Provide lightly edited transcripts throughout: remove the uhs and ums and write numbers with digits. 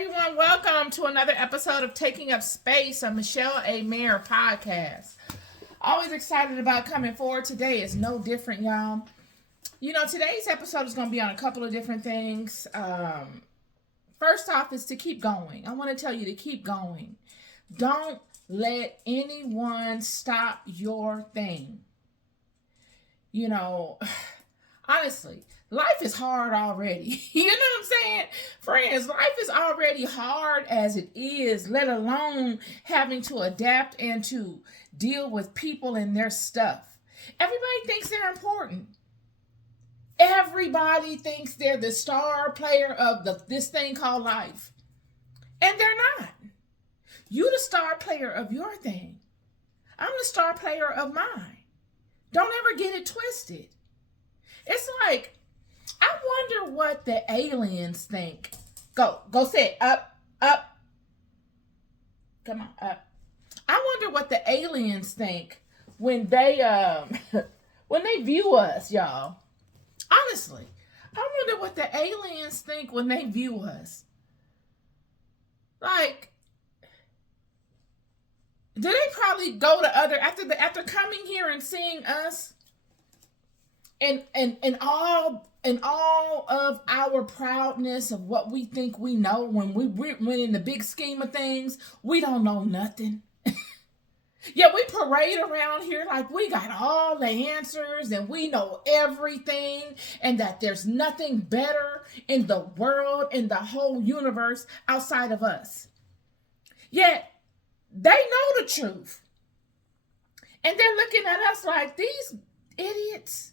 everyone. Welcome to another episode of Taking Up Space, a Michelle A. Mayer podcast. Always excited about coming forward. Today is no different, y'all. Today's episode is going to be on a couple of different things. First off is to keep going. I want to tell you to keep going. Don't let anyone stop your thing. Honestly, life is hard already. You know what I'm saying? Friends, life is already hard as it is, let alone having to adapt and to deal with people and their stuff. Everybody thinks they're important. Everybody thinks they're the star player of this thing called life. And they're not. You the star player of your thing. I'm the star player of mine. Don't ever get it twisted. It's like, I wonder what the aliens think. Go say it. Up. Come on, up. I wonder what the aliens think when they when they view us, y'all. Honestly, I wonder what the aliens think when they view us. Like, do they probably go to other after coming here and seeing us? And all of our proudness of what we think we know, when in the big scheme of things, we don't know nothing. Yeah, we parade around here like we got all the answers and we know everything and that there's nothing better in the world, in the whole universe outside of us. Yet they know the truth. And they're looking at us like, these idiots.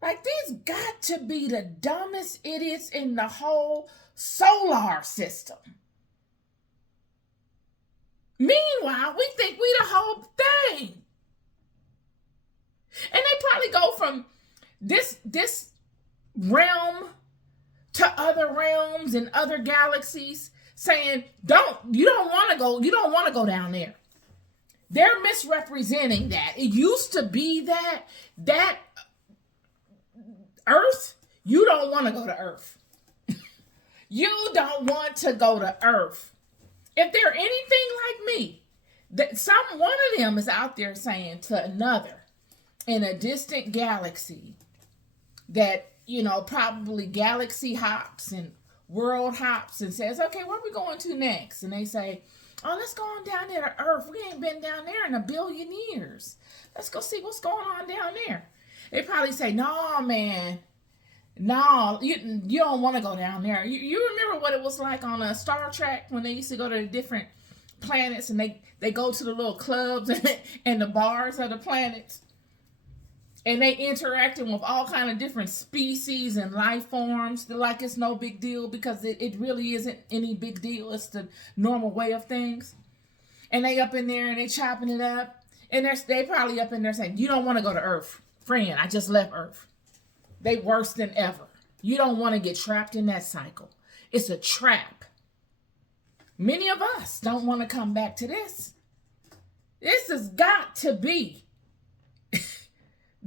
Like, these got to be the dumbest idiots in the whole solar system. Meanwhile, we think we the whole thing. And they probably go from this realm to other realms and other galaxies saying, you don't want to go down there. They're misrepresenting that. It used to be that Earth, you don't want to go to Earth. You don't want to go to Earth. If they're anything like me, that one of them is out there saying to another in a distant galaxy that, probably galaxy hops and world hops and says, okay, where are we going to next? And they say, oh, let's go on down there to Earth. We ain't been down there in 1 billion years. Let's go see what's going on down there. They probably say, no, man. No, you don't want to go down there. You remember what it was like on Star Trek when they used to go to the different planets and they go to the little clubs and the bars of the planets. And they interacting with all kind of different species and life forms. They're like it's no big deal because it really isn't any big deal. It's the normal way of things. And they up in there and they chopping it up. And they probably up in there saying, you don't want to go to Earth. Friend, I just left Earth. They worse than ever. You don't want to get trapped in that cycle. It's a trap. Many of us don't want to come back to this. This has got to be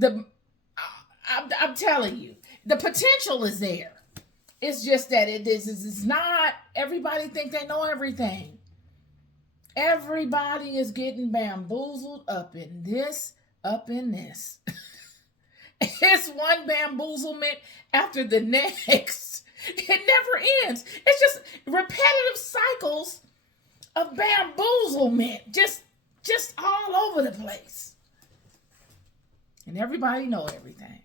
I'm telling you, the potential is there. It's just that it's not everybody think they know everything. Everybody is getting bamboozled up in this. It's one bamboozlement after the next. It never ends. It's just repetitive cycles of bamboozlement, just all over the place. And everybody know everything.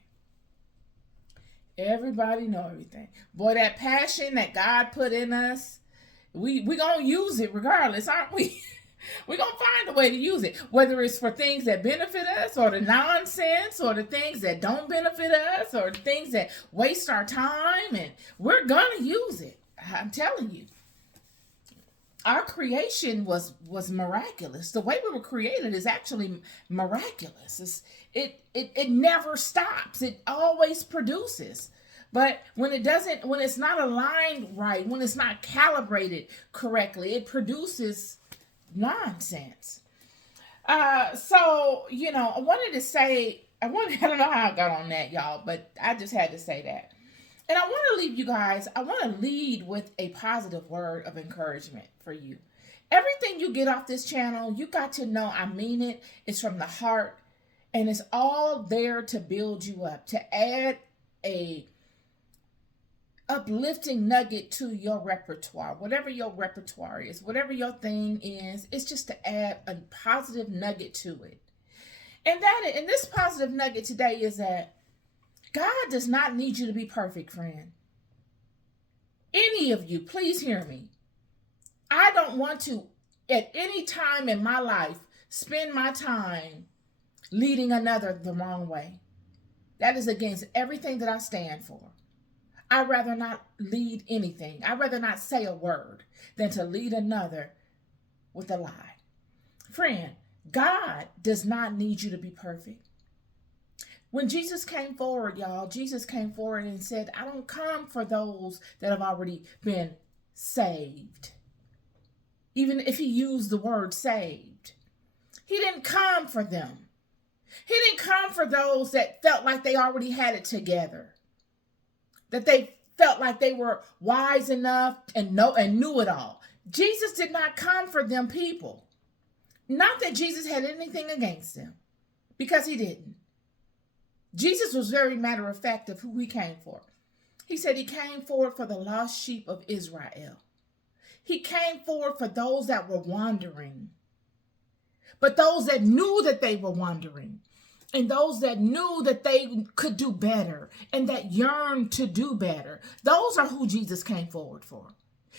Everybody know everything. Boy, that passion that God put in us, we gonna use it regardless, aren't we? We're going to find a way to use it, whether it's for things that benefit us or the nonsense or the things that don't benefit us or the things that waste our time, and we're going to use it. I'm telling you. Our creation was miraculous. The way we were created is actually miraculous. It never stops. It always produces. But when it's not aligned right, when it's not calibrated correctly, it produces nonsense. I wanted to say, I don't know how I got on that, y'all, but I just had to say that. And I want to leave you guys, I want to lead with a positive word of encouragement for you. Everything you get off this channel, you got to know I mean it. It's from the heart. And it's all there to build you up, to add a uplifting nugget to your repertoire, whatever your repertoire is, whatever your thing is. It's just to add a positive nugget to it. And this positive nugget today is that God does not need you to be perfect, friend. Any of you, please hear me. I don't want to, at any time in my life, spend my time leading another the wrong way. That is against everything that I stand for. I'd rather not lead anything. I'd rather not say a word than to lead another with a lie. Friend, God does not need you to be perfect. When Jesus came forward, y'all, Jesus came forward and said, I don't come for those that have already been saved. Even if he used the word saved. He didn't come for them. He didn't come for those that felt like they already had it together. That they felt like they were wise enough and knew it all. Jesus did not come for them people. Not that Jesus had anything against them, because he didn't. Jesus was very matter of fact of who he came for. He said he came forward for the lost sheep of Israel. He came forward for those that were wandering, but those that knew that they were wandering, and those that knew that they could do better and that yearned to do better. Those are who Jesus came forward for.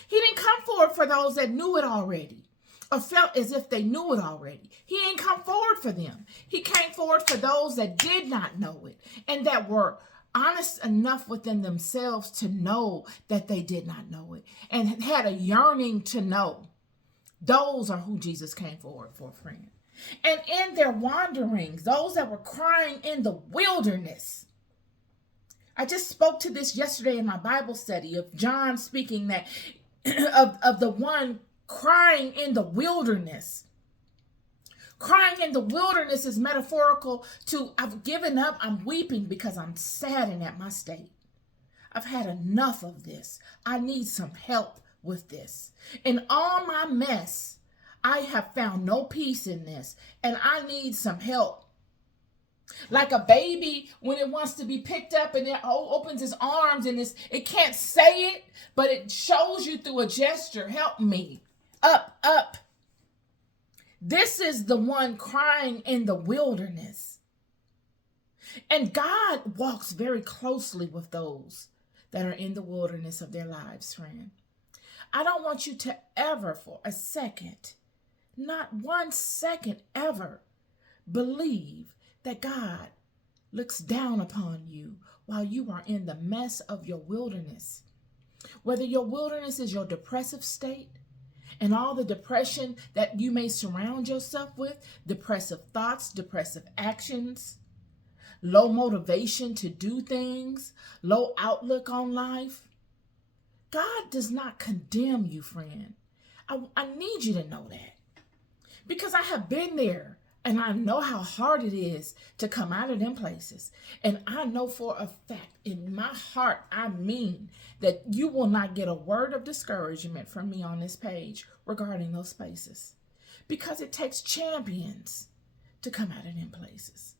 He didn't come forward for those that knew it already or felt as if they knew it already. He didn't come forward for them. He came forward for those that did not know it and that were honest enough within themselves to know that they did not know it and had a yearning to know. Those are who Jesus came forward for, friend. And in their wanderings, those that were crying in the wilderness. I just spoke to this yesterday in my Bible study of John speaking that of the one crying in the wilderness. Crying in the wilderness is metaphorical to I've given up, I'm weeping because I'm saddened at my state. I've had enough of this. I need some help with this. In all my mess, I have found no peace in this, and I need some help. Like a baby when it wants to be picked up and it opens its arms and it can't say it, but it shows you through a gesture, help me, up, up. This is the one crying in the wilderness. And God walks very closely with those that are in the wilderness of their lives, friend. I don't want you to ever for a second, not 1 second ever, believe that God looks down upon you while you are in the mess of your wilderness. Whether your wilderness is your depressive state and all the depression that you may surround yourself with, depressive thoughts, depressive actions, low motivation to do things, low outlook on life. God does not condemn you, friend. I need you to know that. Because I have been there and I know how hard it is to come out of them places. And I know for a fact in my heart, I mean that you will not get a word of discouragement from me on this page regarding those places. Because it takes champions to come out of them places.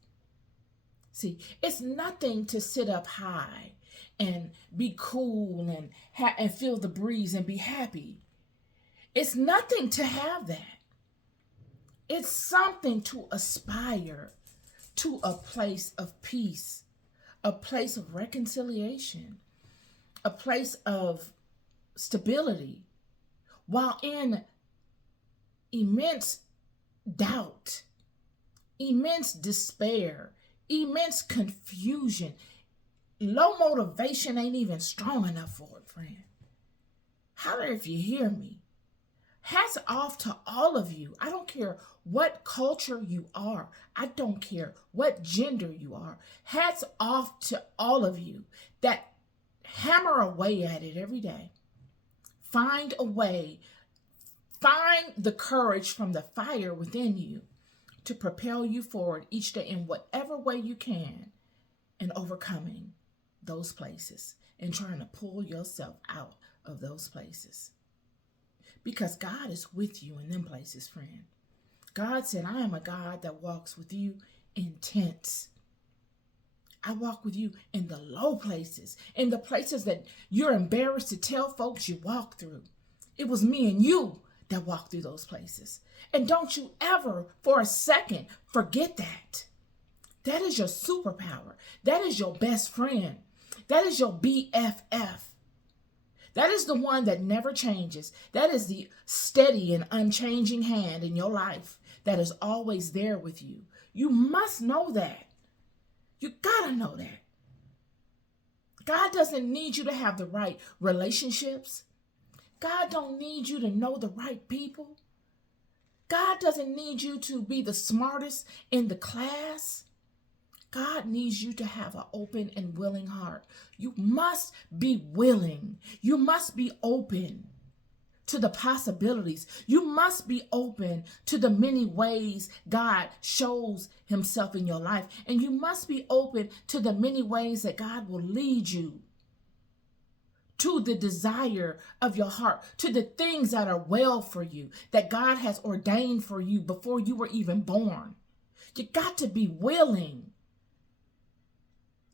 See, it's nothing to sit up high and be cool and feel the breeze and be happy. It's nothing to have that. It's something to aspire to a place of peace, a place of reconciliation, a place of stability, while in immense doubt, immense despair, immense confusion. Low motivation ain't even strong enough for it, friend. Holler if you hear me. Hats off to all of you. I don't care what culture you are. I don't care what gender you are. Hats off to all of you that hammer away at it every day. Find a way. Find the courage from the fire within you to propel you forward each day in whatever way you can in overcoming those places and trying to pull yourself out of those places. Because God is with you in them places, friend. God said, I am a God that walks with you in tents. I walk with you in the low places, in the places that you're embarrassed to tell folks you walk through. It was me and you that walked through those places. And don't you ever for a second forget that. That is your superpower. That is your best friend. That is your BFF. That is the one that never changes. That is the steady and unchanging hand in your life that is always there with you. You must know that. You gotta know that. God doesn't need you to have the right relationships. God don't need you to know the right people. God doesn't need you to be the smartest in the class. God needs you to have an open and willing heart. You must be willing. You must be open to the possibilities. You must be open to the many ways God shows himself in your life. And you must be open to the many ways that God will lead you to the desire of your heart, to the things that are well for you, that God has ordained for you before you were even born. You got to be willing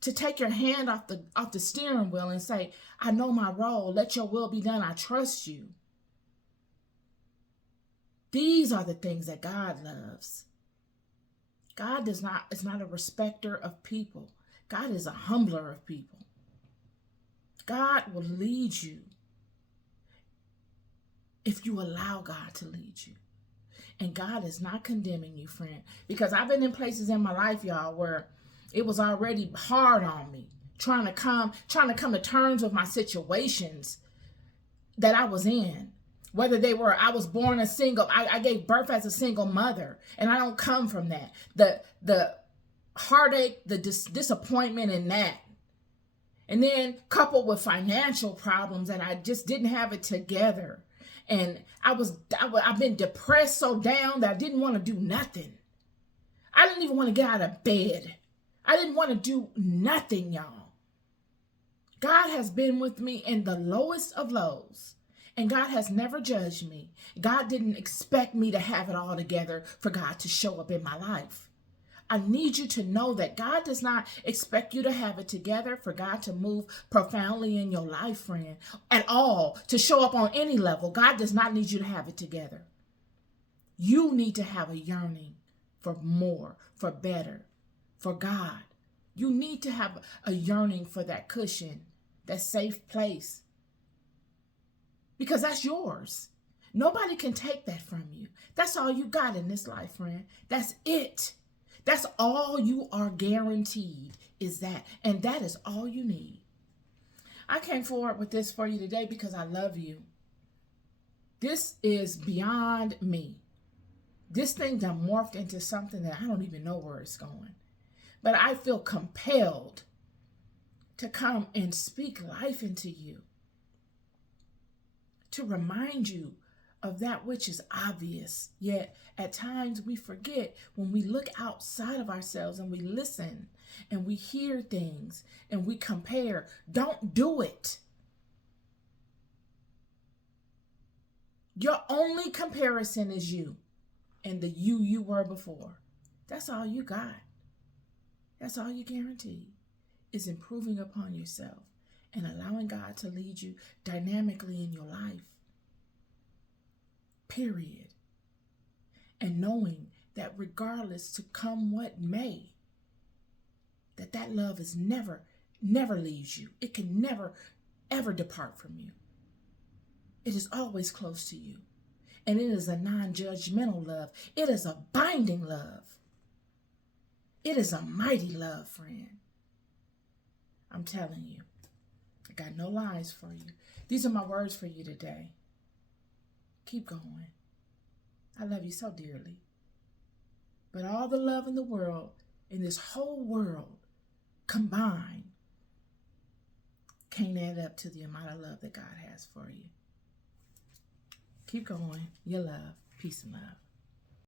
to take your hand off the steering wheel and say, I know my role. Let your will be done. I trust you. These are the things that God loves. God is not a respecter of people. God is a humbler of people. God will lead you if you allow God to lead you. And God is not condemning you, friend. Because I've been in places in my life, y'all, where it was already hard on me, trying to come to terms with my situations that I was in. Whether I was born a single, I gave birth as a single mother, and I don't come from that. The heartache, the disappointment in that. And then coupled with financial problems, and I just didn't have it together. And I've been depressed so down that I didn't want to do nothing. I didn't even want to get out of bed. I didn't want to do nothing, y'all. God has been with me in the lowest of lows. And God has never judged me. God didn't expect me to have it all together for God to show up in my life. I need you to know that God does not expect you to have it together for God to move profoundly in your life, friend, at all, to show up on any level. God does not need you to have it together. You need to have a yearning for more, for better, for God. You need to have a yearning for that cushion, that safe place, because that's yours. Nobody can take that from you. That's all you got in this life, friend. That's it. That's all you are guaranteed is that. And that is all you need. I came forward with this for you today because I love you. This is beyond me. This thing done morphed into something that I don't even know where it's going. But I feel compelled to come and speak life into you, to remind you of that which is obvious. Yet at times we forget when we look outside of ourselves and we listen and we hear things and we compare. Don't do it. Your only comparison is you and the you were before. That's all you got. That's all you guarantee is improving upon yourself and allowing God to lead you dynamically in your life. Period. And knowing that regardless to come what may, that love is never leaves you. It can never, ever depart from you. It is always close to you. And it is a non-judgmental love. It is a binding love. It is a mighty love, friend. I'm telling you. I got no lies for you. These are my words for you today. Keep going. I love you so dearly. But all the love in the world, in this whole world combined, can't add up to the amount of love that God has for you. Keep going. Your love. Peace and love.